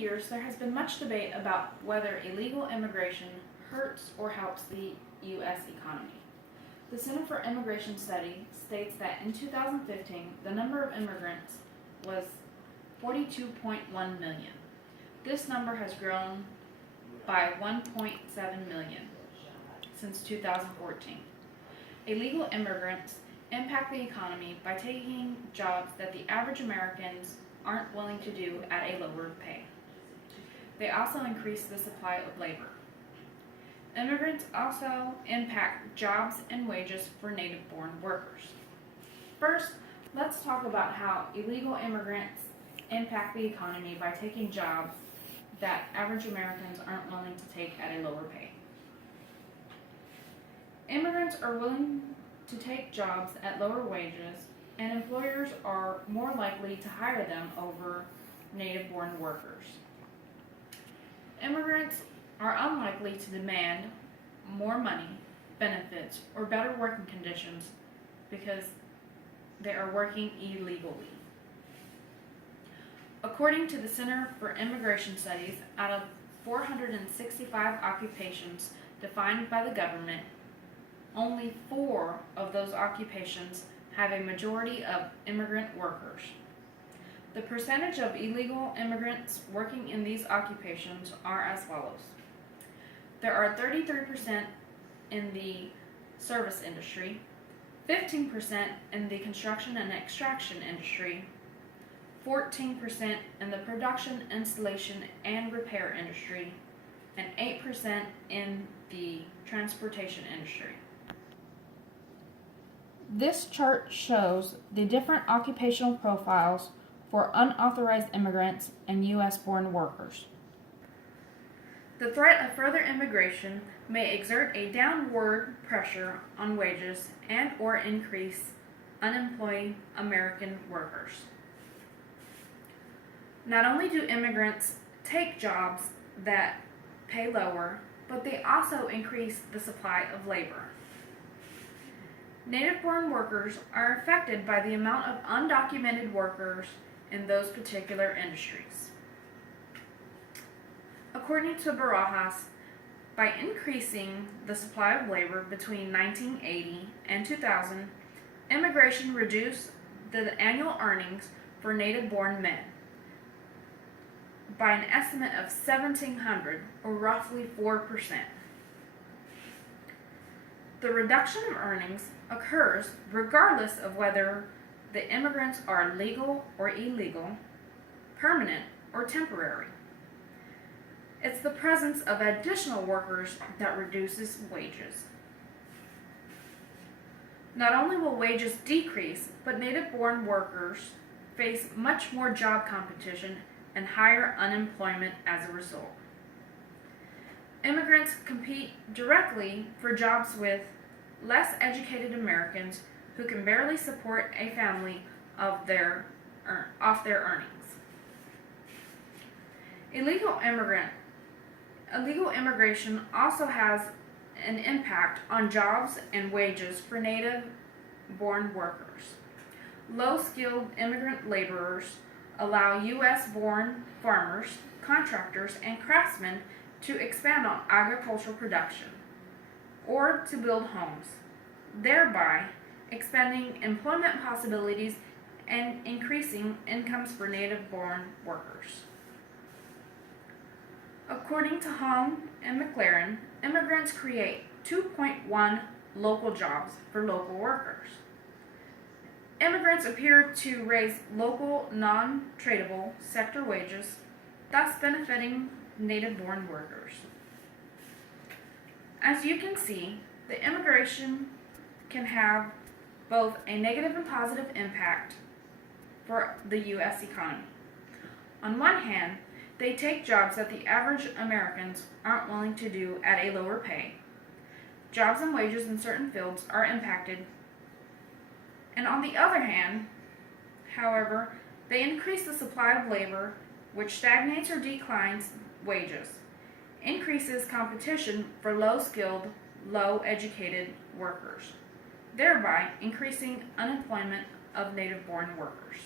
Years, there has been much debate about whether illegal immigration hurts or helps the U.S. economy. The Center for Immigration Study states that in 2015, the number of immigrants was 42.1 million. This number has grown by 1.7 million since 2014. Illegal immigrants impact the economy by taking jobs that the average Americans aren't willing to do at a lower pay. They also increase the supply of labor. Immigrants also impact jobs and wages for native-born workers. First, let's talk about how illegal immigrants impact the economy by taking jobs that average Americans aren't willing to take at a lower pay. Immigrants are willing to take jobs at lower wages, and employers are more likely to hire them over native-born workers. Immigrants are unlikely to demand more money, benefits, or better working conditions because they are working illegally. According to the Center for Immigration Studies, out of 465 occupations defined by the government, only 4 of those occupations have a majority of immigrant workers. The percentage of illegal immigrants working in these occupations are as follows. There are 33% in the service industry, 15% in the construction and extraction industry, 14% in the production, installation, and repair industry, and 8% in the transportation industry. This chart shows the different occupational profiles for unauthorized immigrants and U.S.-born workers. The threat of further immigration may exert a downward pressure on wages and or increase unemployed American workers. Not only do immigrants take jobs that pay lower, but they also increase the supply of labor. Native-born workers are affected by the amount of undocumented workers in those particular industries. According to Barajas, by increasing the supply of labor between 1980 and 2000, immigration reduced the annual earnings for native-born men by an estimate of $1,700, or roughly 4%. The reduction of earnings occurs regardless of whether the immigrants are legal or illegal, permanent or temporary. It's the presence of additional workers that reduces wages. Not only will wages decrease, but native-born workers face much more job competition and higher unemployment as a result. Immigrants compete directly for jobs with less educated Americans who can barely support a family off their earnings. Illegal immigration also has an impact on jobs and wages for native-born workers. Low-skilled immigrant laborers allow U.S.-born farmers, contractors, and craftsmen to expand on agricultural production or to build homes, thereby expanding employment possibilities and increasing incomes for native-born workers. According to Hong and McLaren, immigrants create 2.1 local jobs for local workers. Immigrants appear to raise local non-tradable sector wages, thus benefiting native-born workers. As you can see, the immigration can have both a negative and positive impact for the U.S. economy. On one hand, they take jobs that the average Americans aren't willing to do at a lower pay. Jobs and wages in certain fields are impacted. And on the other hand, however, they increase the supply of labor, which stagnates or declines wages, increases competition for low-skilled, low-educated workers, thereby increasing unemployment of native-born workers.